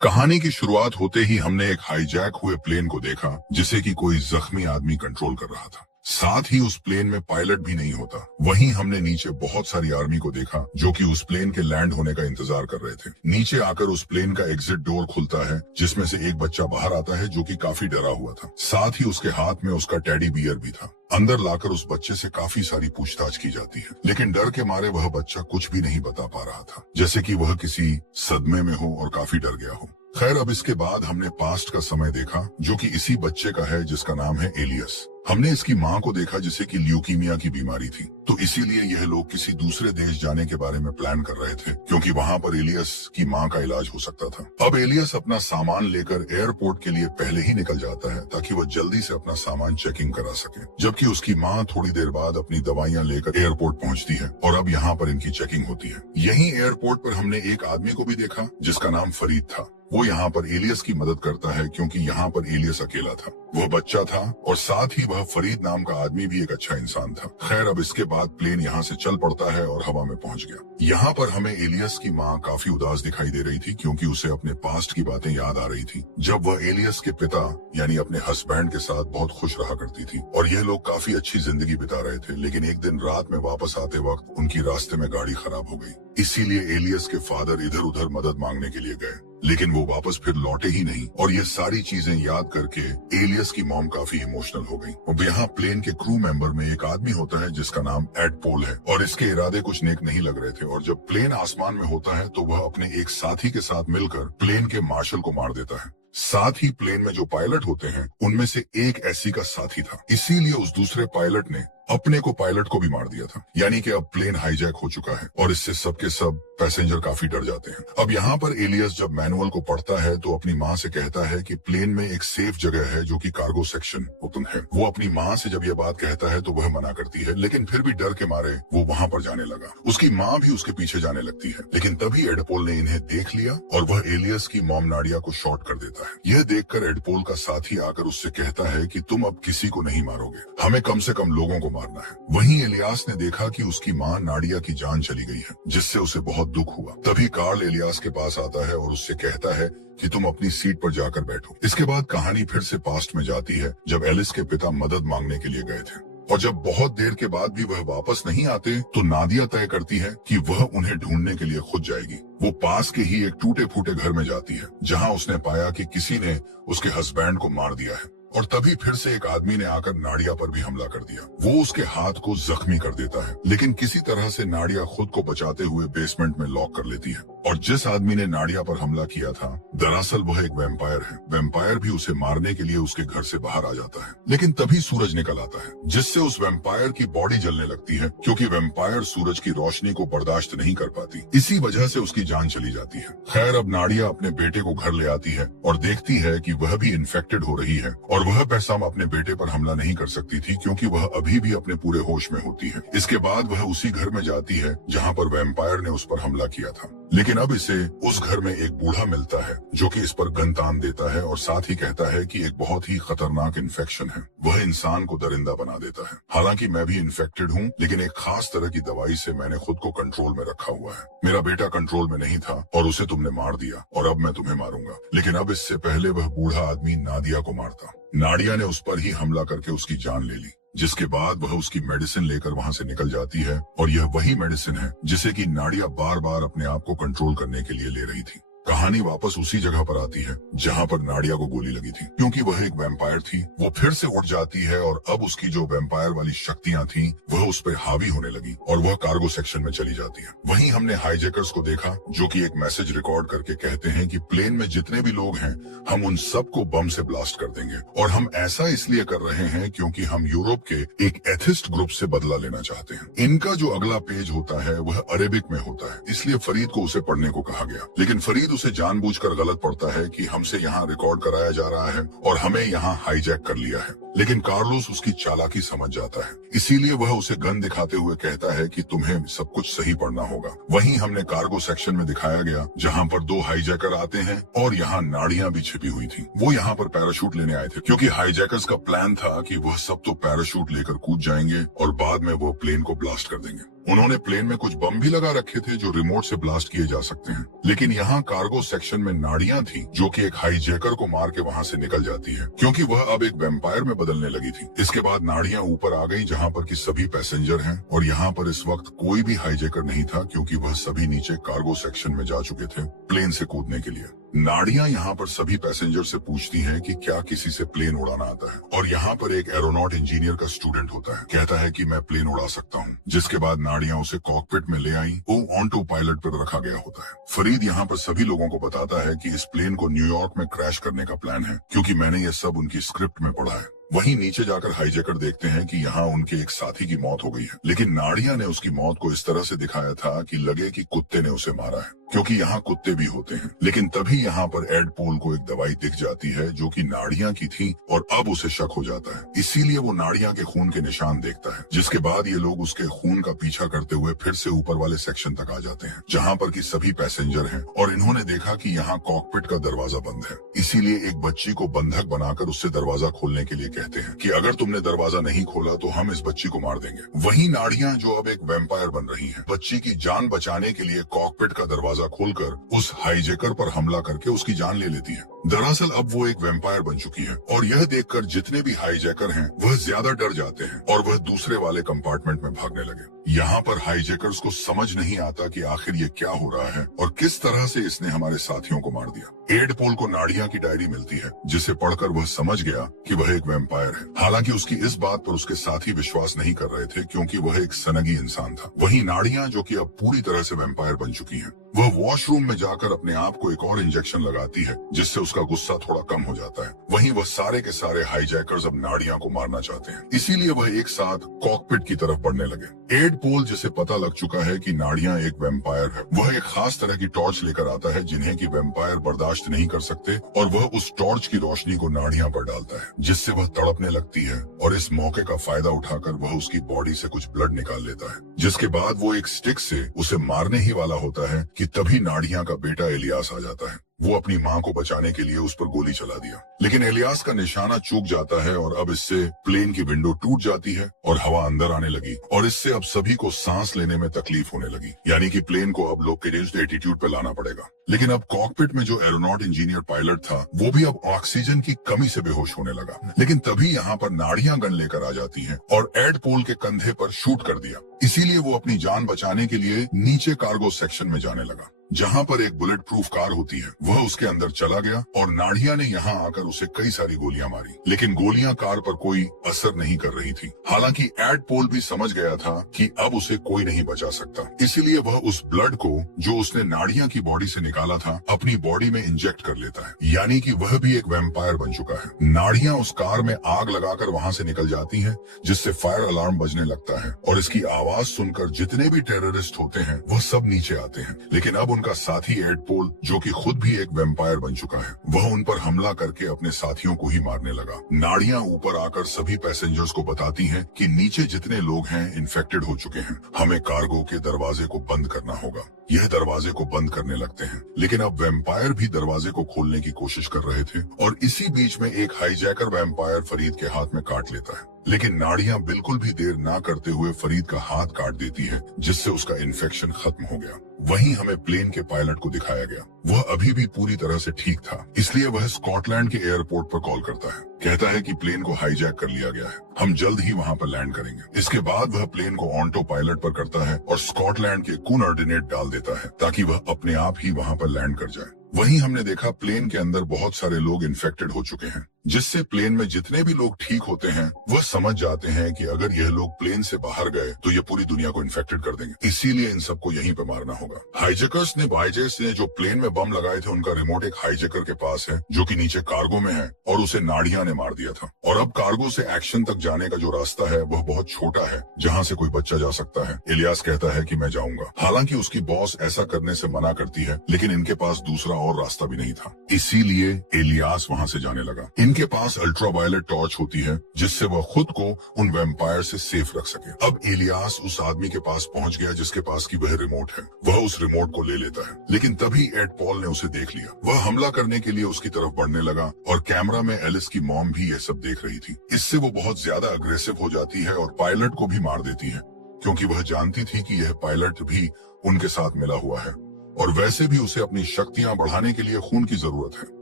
कहानी की शुरुआत होते ही हमने एक हाईजैक हुए प्लेन को देखा जिसे कि कोई जख्मी आदमी कंट्रोल कर रहा था। साथ ही उस प्लेन में पायलट भी नहीं होता। वहीं हमने नीचे बहुत सारी आर्मी को देखा जो कि उस प्लेन के लैंड होने का इंतजार कर रहे थे। नीचे आकर उस प्लेन का एग्जिट डोर खुलता है जिसमें से एक बच्चा बाहर आता है जो कि काफी डरा हुआ था। साथ ही उसके हाथ में उसका टेडी बियर भी था। अंदर लाकर उस बच्चे से काफी सारी पूछताछ की जाती है, लेकिन डर के मारे वह बच्चा कुछ भी नहीं बता पा रहा था, जैसे कि वह किसी सदमे में हो और काफी डर गया हो। खैर, अब इसके बाद हमने पास्ट का समय देखा जो कि इसी बच्चे का है जिसका नाम है एलियस। हमने इसकी माँ को देखा जिसे कि ल्यूकीमिया की बीमारी थी, तो इसीलिए यह लोग किसी दूसरे देश जाने के बारे में प्लान कर रहे थे क्योंकि वहाँ पर एलियस की माँ का इलाज हो सकता था। अब एलियस अपना सामान लेकर एयरपोर्ट के लिए पहले ही निकल जाता है ताकि वह जल्दी से अपना सामान चेकिंग करा सके, जबकि उसकी माँ थोड़ी देर बाद अपनी दवाइयाँ लेकर एयरपोर्ट पहुँचती है और अब यहाँ पर इनकी चेकिंग होती है। यहीं एयरपोर्ट पर हमने एक आदमी को भी देखा जिसका नाम फरीद था। वो यहाँ पर एलियस की मदद करता है क्योंकि यहाँ पर एलियस अकेला था, वह बच्चा था और साथ ही वह फरीद नाम का आदमी भी एक अच्छा इंसान था। खैर, अब इसके बाद प्लेन यहाँ से चल पड़ता है और हवा में पहुँच गया। यहाँ पर हमें एलियस की माँ काफी उदास दिखाई दे रही थी क्योंकि उसे अपने पास्ट की बातें याद आ रही थी, जब वह एलियस के पिता यानी अपने हस्बैंड के साथ बहुत खुश रहा करती थी और यह लोग काफी अच्छी जिंदगी बिता रहे थे। लेकिन एक दिन रात में वापस आते वक्त उनकी रास्ते में गाड़ी खराब हो गई, इसीलिए एलियस के फादर इधर उधर मदद मांगने के लिए गए, लेकिन वो वापस फिर लौटे ही नहीं। और ये सारी चीजें याद करके एलियस की मॉम काफी इमोशनल हो गई। अब यहाँ प्लेन के क्रू मेंबर में एक आदमी होता है जिसका नाम एड पोल है और इसके इरादे कुछ नेक नहीं लग रहे थे, और जब प्लेन आसमान में होता है तो वह अपने एक साथी के साथ मिलकर प्लेन के मार्शल को मार देता है। साथ ही प्लेन में जो पायलट होते हैं उनमें से एक ऐसी का साथी था, इसीलिए उस दूसरे पायलट ने अपने को पायलट को भी मार दिया था। यानी कि अब प्लेन हाईजैक हो चुका है और इससे सबके सब पैसेंजर काफी डर जाते हैं। अब यहाँ पर एलियस जब मैनुअल को पढ़ता है तो अपनी माँ से कहता है कि प्लेन में एक सेफ जगह है जो कि कार्गो सेक्शन ओपन है। वो अपनी माँ से जब यह बात कहता है तो वह मना करती है, लेकिन फिर भी डर के मारे वो वहाँ पर जाने लगा। उसकी माँ भी उसके पीछे जाने लगती है, लेकिन तभी एडपोल ने इन्हें देख लिया और वह एलियस की मॉम नाडिया को शॉट कर देता है। यह देखकर एडपोल का साथी आकर उससे कहता है कि तुम अब किसी को नहीं मारोगे, हमें कम से कम लोगों को मारना है। वहीं एलियास ने देखा कि उसकी माँ नाडिया की जान चली गई है, जिससे उसे बहुत दुख हुआ। तभी कार्ल एलियास के पास आता है और उससे कहता है कि तुम अपनी सीट पर जाकर बैठो। इसके बाद कहानी फिर से पास्ट में जाती है जब एलिस के पिता मदद मांगने के लिए गए थे, और जब बहुत देर के बाद भी वह वापस नहीं आते तो नादिया तय करती है कि वह उन्हें ढूंढने के लिए खुद जाएगी। वो पास के ही एक टूटे फूटे घर में जाती है जहां उसने पाया कि किसी ने उसके हस्बैंड को मार दिया है, और तभी फिर से एक आदमी ने आकर नाडिया पर भी हमला कर दिया। वो उसके हाथ को जख्मी कर देता है, लेकिन किसी तरह से नाडिया खुद को बचाते हुए बेसमेंट में लॉक कर लेती है। और जिस आदमी ने नाडिया पर हमला किया था दरअसल वह एक वैम्पायर है। वैम्पायर भी उसे मारने के लिए उसके घर से बाहर आ जाता है, लेकिन तभी सूरज निकल आता है जिससे उस वैम्पायर की बॉडी जलने लगती है क्योंकि वैम्पायर सूरज की रोशनी को बर्दाश्त नहीं कर पाती। इसी वजह से उसकी जान चली जाती है। खैर, अब नाडिया अपने बेटे को घर ले आती है और देखती है कि वह भी इन्फेक्टेड हो रही है, और वह पैसा अपने बेटे पर हमला नहीं कर सकती थी क्योंकि वह अभी भी अपने पूरे होश में होती है। इसके बाद वह उसी घर में जाती है जहां पर वैम्पायर ने उस पर हमला किया था, लेकिन अब इसे उस घर में एक बूढ़ा मिलता है जो कि इस पर गन तान देता है और साथ ही कहता है कि एक बहुत ही खतरनाक इन्फेक्शन है, वह इंसान को दरिंदा बना देता है। हालांकि मैं भी इन्फेक्टेड हूँ, लेकिन एक खास तरह की दवाई से मैंने खुद को कंट्रोल में रखा हुआ है। मेरा बेटा कंट्रोल में नहीं था और उसे तुमने मार दिया और अब मैं तुम्हें मारूंगा। लेकिन अब इससे पहले वह बूढ़ा आदमी नादिया को मारता। नाडिया ने उस पर ही हमला करके उसकी जान ले ली, जिसके बाद वह उसकी मेडिसिन लेकर वहां से निकल जाती है, और यह वही मेडिसिन है जिसे कि नाडिया बार बार अपने आप को कंट्रोल करने के लिए ले रही थी। कहानी वापस उसी जगह पर आती है जहां पर नाडिया को गोली लगी थी। क्योंकि वह एक वैम्पायर थी, वो फिर से उठ जाती है और अब उसकी जो वैम्पायर वाली शक्तियां थी वह उस पर हावी होने लगी और वह कार्गो सेक्शन में चली जाती है। वहीं हमने हाईजैकर्स को देखा जो कि एक मैसेज रिकॉर्ड करके कहते हैं कि प्लेन में जितने भी लोग हैं हम उन सबको बम से ब्लास्ट कर देंगे, और हम ऐसा इसलिए कर रहे हैं क्योंकि हम यूरोप के एक एथिस्ट ग्रुप से बदला लेना चाहते हैं। इनका जो अगला पेज होता है वह अरेबिक में होता है, इसलिए फरीद को उसे पढ़ने को कहा गया, लेकिन फरीद उसे जानबूझकर गलत पड़ता है कि हमसे यहाँ रिकॉर्ड कराया जा रहा है और हमें यहाँ हाईजैक कर लिया है। लेकिन कार्लोस उसकी चालाकी समझ जाता है, इसीलिए वह उसे गन दिखाते हुए कहता है कि तुम्हें सब कुछ सही पढ़ना होगा। वहीं हमने कार्गो सेक्शन में दिखाया गया जहाँ पर दो हाईजैकर आते हैं और यहाँ नाड़ियां भी छिपी हुई थी। वो यहाँ पर पैराशूट लेने आए थे क्योंकि हाईजैकर्स का प्लान था कि वह सब तो पैराशूट लेकर कूद जाएंगे और बाद में वो प्लेन को ब्लास्ट कर देंगे। उन्होंने प्लेन में कुछ बम भी लगा रखे थे जो रिमोट से ब्लास्ट किए जा सकते हैं। लेकिन यहाँ कार्गो सेक्शन में नाड़ियां थी जो कि एक हाईजैकर को मार के वहाँ से निकल जाती है, क्योंकि वह अब एक वेम्पायर में बदलने लगी थी। इसके बाद नाड़ियां ऊपर आ गई जहाँ पर कि सभी पैसेंजर हैं, और यहाँ पर इस वक्त कोई भी हाईजैकर नहीं था, क्योंकि वह सभी नीचे कार्गो सेक्शन में जा चुके थे प्लेन से कूदने के लिए। नाड़ियां यहाँ पर सभी पैसेंजर से पूछती हैं कि क्या किसी से प्लेन उड़ाना आता है, और यहाँ पर एक एरोनॉट इंजीनियर का स्टूडेंट होता है, कहता है कि मैं प्लेन उड़ा सकता हूँ। जिसके बाद नाड़ियां उसे कॉकपिट में ले आई, वो ऑटो पायलट पर रखा गया होता है। फरीद यहाँ पर सभी लोगों को बताता है कि इस प्लेन को न्यूयॉर्क में क्रैश करने का प्लान है, क्योंकि मैंने ये सब उनकी स्क्रिप्ट में पढ़ा है। वहीं नीचे जाकर हाईजैकर देखते हैं कि यहाँ उनके एक साथी की मौत हो गई है, लेकिन नाड़िया ने उसकी मौत को इस तरह से दिखाया था कि लगे कि कुत्ते ने उसे मारा है, क्योंकि यहाँ कुत्ते भी होते हैं। लेकिन तभी यहाँ पर एड पोल को एक दवाई दिख जाती है जो कि नाड़िया की थी, और अब उसे शक हो जाता है। इसीलिए वो नाड़िया के खून के निशान देखता है, जिसके बाद ये लोग उसके खून का पीछा करते हुए फिर से ऊपर वाले सेक्शन तक आ जाते हैं, जहाँ पर कि सभी पैसेंजर हैं, और इन्होंने देखा कि यहाँ कॉकपिट का दरवाजा बंद है। इसीलिए एक बच्ची को बंधक बनाकर उससे दरवाजा खोलने के लिए कहते हैं कि अगर तुमने दरवाजा नहीं खोला तो हम इस बच्ची को मार देंगे। वहीं नाड़ियां जो अब एक वेम्पायर बन रही हैं, बच्ची की जान बचाने के लिए कॉकपिट का दरवाजा खोलकर उस हाईजैकर पर हमला करके उसकी जान ले लेती है। दरअसल अब वो एक वेम्पायर बन चुकी है, और यह देखकर जितने भी हाईजैकर हैं वह ज्यादा डर जाते हैं और वह दूसरे वाले कंपार्टमेंट में भागने लगे। यहाँ पर हाईजैकर्स को समझ नहीं आता कि आखिर ये क्या हो रहा है और किस तरह से इसने हमारे साथियों को मार दिया। एड पोल को नाड़िया की डायरी मिलती है, जिसे पढ़कर वह समझ गया कि वह एक वेम्पायर है। हालांकि उसकी इस बात पर उसके साथी विश्वास नहीं कर रहे थे, क्योंकि वह एक सनगी इंसान था। वहीं नाड़िया जो कि अब पूरी तरह से वेम्पायर बन चुकी है, वह वॉशरूम में जाकर अपने आप को एक और इंजेक्शन लगाती है, जिससे उसका गुस्सा थोड़ा कम हो जाता है। वहीं वह सारे के सारे हाईजैकर्स अब नाड़िया को मारना चाहते हैं, इसीलिए वह एक साथ कॉकपिट की तरफ बढ़ने लगे। एड पोल जिसे पता लग चुका है कि नाड़िया एक वेम्पायर है, वह एक खास तरह की टॉर्च लेकर आता है जिन्हें कि वेम्पायर बर्दाश्त नहीं कर सकते, और वह उस टॉर्च की रोशनी को नाड़िया पर डालता है, जिससे वह तड़पने लगती है, और इस मौके का फायदा उठाकर वह उसकी बॉडी से कुछ ब्लड निकाल लेता है। जिसके बाद वो एक स्टिक से उसे मारने ही वाला होता है कि तभी नाड़िया का बेटा इलियास आ जाता है। वो अपनी माँ को बचाने के लिए उस पर गोली चला दिया, लेकिन इलियास का निशाना चूक जाता है, और अब इससे प्लेन की विंडो टूट जाती है और हवा अंदर आने लगी, और इससे अब सभी को सांस लेने में तकलीफ होने लगी। यानी कि प्लेन को अब लोकेटेड एटीट्यूड पे लाना पड़ेगा। लेकिन अब कॉकपिट में जो एरोनॉट इंजीनियर पायलट था, वो भी अब ऑक्सीजन की कमी से बेहोश होने लगा। लेकिन तभी यहाँ पर नाड़िया गन लेकर आ जाती है और एड पोल के कंधे पर शूट कर दिया। इसीलिए वो अपनी जान बचाने के लिए नीचे कार्गो सेक्शन में जाने लगा, जहाँ पर एक बुलेट प्रूफ कार होती है। वह उसके अंदर चला गया, और नाड़िया ने यहाँ आकर उसे कई सारी गोलियां मारी, लेकिन गोलियां कार पर कोई असर नहीं कर रही थी। हालांकि एड पोल भी समझ गया था कि अब उसे कोई नहीं बचा सकता, इसीलिए वह उस ब्लड को जो उसने नाड़िया की बॉडी से निकाला था अपनी बॉडी में इंजेक्ट कर लेता है, यानी कि वह भी एक वेम्पायर बन चुका है। नाड़िया उस कार में आग लगाकर वहाँ से निकल जाती है, जिससे फायर अलार्म बजने लगता है, और इसकी आवाज सुनकर जितने भी टेररिस्ट होते हैं वह सब नीचे आते हैं। लेकिन अब उनका साथी एड पोल, जो कि खुद भी एक वेम्पायर बन चुका है, वह उन पर हमला करके अपने साथियों को ही मारने लगा। नाड़ियां ऊपर आकर सभी पैसेंजर्स को बताती हैं कि नीचे जितने लोग हैं इन्फेक्टेड हो चुके हैं, हमें कार्गो के दरवाजे को बंद करना होगा। यह दरवाजे को बंद करने लगते हैं, लेकिन अब वेम्पायर भी दरवाजे को खोलने की कोशिश कर रहे थे, और इसी बीच में एक हाईजैकर वेम्पायर फरीद के हाथ में काट लेता है। लेकिन नाड़ियां बिल्कुल भी देर ना करते हुए फरीद का हाथ काट देती है, जिससे उसका इन्फेक्शन खत्म हो गया। वहीं हमें प्लेन के पायलट को दिखाया गया, वह अभी भी पूरी तरह से ठीक था, इसलिए वह स्कॉटलैंड के एयरपोर्ट पर कॉल करता है। कहता है कि प्लेन को हाईजैक कर लिया गया है, हम जल्द ही वहां पर लैंड करेंगे। इसके बाद वह प्लेन को ऑटो पायलट पर करता है और स्कॉटलैंड के कोऑर्डिनेट डाल देता है, ताकि वह अपने आप ही वहां पर लैंड कर जाए। वहीं हमने देखा प्लेन के अंदर बहुत सारे लोग इन्फेक्टेड हो चुके हैं, जिससे प्लेन में जितने भी लोग ठीक होते हैं वह समझ जाते हैं कि अगर यह लोग प्लेन से बाहर गए तो ये पूरी दुनिया को इन्फेक्टेड कर देंगे, इसीलिए इन सबको यहीं पे मारना होगा। हाईजैकर्स ने बाइजेस ने जो प्लेन में बम लगाए थे उनका रिमोट एक हाईजैकर के पास है, जो कि नीचे कार्गो में है, और उसे नाड़िया ने मार दिया था। और अब कार्गो से एक्शन तक जाने का जो रास्ता है वह बहुत छोटा है, जहाँ से कोई बच्चा जा सकता है। इलियास कहता है कि मैं जाऊंगा, हालांकि उसकी बॉस ऐसा करने से मना करती है, लेकिन इनके पास दूसरा और रास्ता भी नहीं था, इसीलिए इलियास वहाँ से जाने लगा। इनके पास अल्ट्रावायलेट टॉर्च होती है, जिससे वह खुद को उन वेम्पायर से सेफ रख सके। अब इलियास उस आदमी के पास पहुंच गया जिसके पास की वह रिमोट है। वह उस रिमोट को ले लेता है, लेकिन तभी एड पॉल ने उसे देख लिया। वह हमला करने के लिए उसकी तरफ बढ़ने लगा, और कैमरा में एलिस की मॉम भी यह सब देख रही थी। इससे वो बहुत ज्यादा अग्रेसिव हो जाती है और पायलट को भी मार देती है। क्योंकि वह जानती थी कि यह पायलट भी उनके साथ मिला हुआ है और वैसे भी उसे अपनी शक्तियां बढ़ाने के लिए खून की जरूरत है।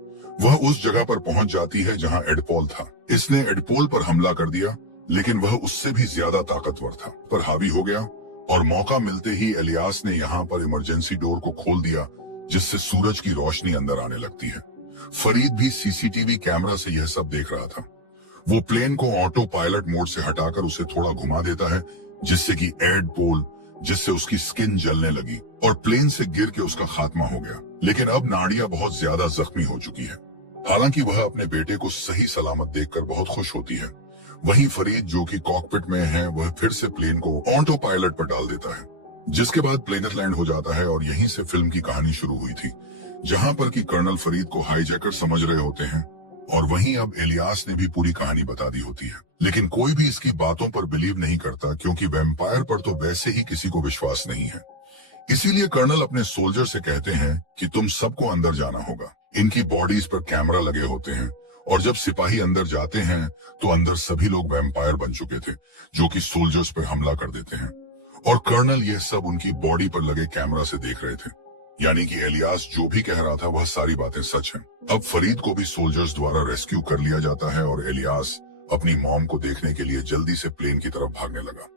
वह उस जगह पर पहुंच जाती है जहां एडपोल था। इसने एडपोल पर हमला कर दिया, लेकिन वह उससे भी ज्यादा ताकतवर था, पर हावी हो गया और मौका मिलते ही एलियास ने यहाँ पर इमरजेंसी डोर को खोल दिया, जिससे सूरज की रोशनी अंदर आने लगती है। फरीद भी सीसीटीवी कैमरा से यह सब देख रहा था। वो प्लेन को ऑटो पायलट मोड से हटाकर उसे थोड़ा घुमा देता है, जिससे कि एडपोल जिससे उसकी स्किन जलने लगी और प्लेन से गिर के उसका खात्मा हो गया। लेकिन अब नाडिया बहुत ज्यादा जख्मी हो चुकी है। हालांकि वह अपने बेटे को सही सलामत देखकर बहुत खुश होती है। वहीं फरीद जो कि कॉकपिट में है, वह फिर से प्लेन को ऑटो पायलट पर डाल देता है, जिसके बाद प्लेनेट लैंड हो जाता है और यहीं से फिल्म की कहानी शुरू हुई थी, जहां पर कि कर्नल फरीद को हाईजैकर समझ रहे होते हैं और वहीं अब इलियास ने भी पूरी कहानी बता दी होती है। लेकिन कोई भी इसकी बातों पर बिलीव नहीं करता, क्योंकि वैम्पायर पर तो वैसे ही किसी को विश्वास नहीं है। इसीलिए कर्नल अपने सोल्जर से कहते हैं कि तुम सबको अंदर जाना होगा। इनकी बॉडीज पर कैमरा लगे होते हैं और जब सिपाही अंदर जाते हैं तो अंदर सभी लोग वैम्पायर बन चुके थे, जो कि सोल्जर्स पर हमला कर देते हैं। और कर्नल यह सब उनकी बॉडी पर लगे कैमरा से देख रहे थे, यानी कि एलियास जो भी कह रहा था वह सारी बातें सच हैं। अब फरीद को भी सोल्जर्स द्वारा रेस्क्यू कर लिया जाता है और एलियास अपनी मॉम को देखने के लिए जल्दी से प्लेन की तरफ भागने लगा।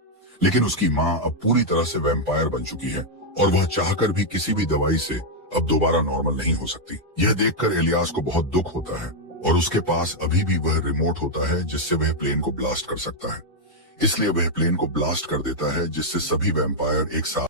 लेकिन उसकी माँ अब पूरी तरह से वैम्पायर बन चुकी है और वह चाहकर भी किसी भी दवाई से अब दोबारा नॉर्मल नहीं हो सकती। यह देखकर एलियास को बहुत दुख होता है और उसके पास अभी भी वह रिमोट होता है जिससे वह प्लेन को ब्लास्ट कर सकता है। इसलिए वह प्लेन को ब्लास्ट कर देता है, जिससे सभी वैम्पायर एक साथ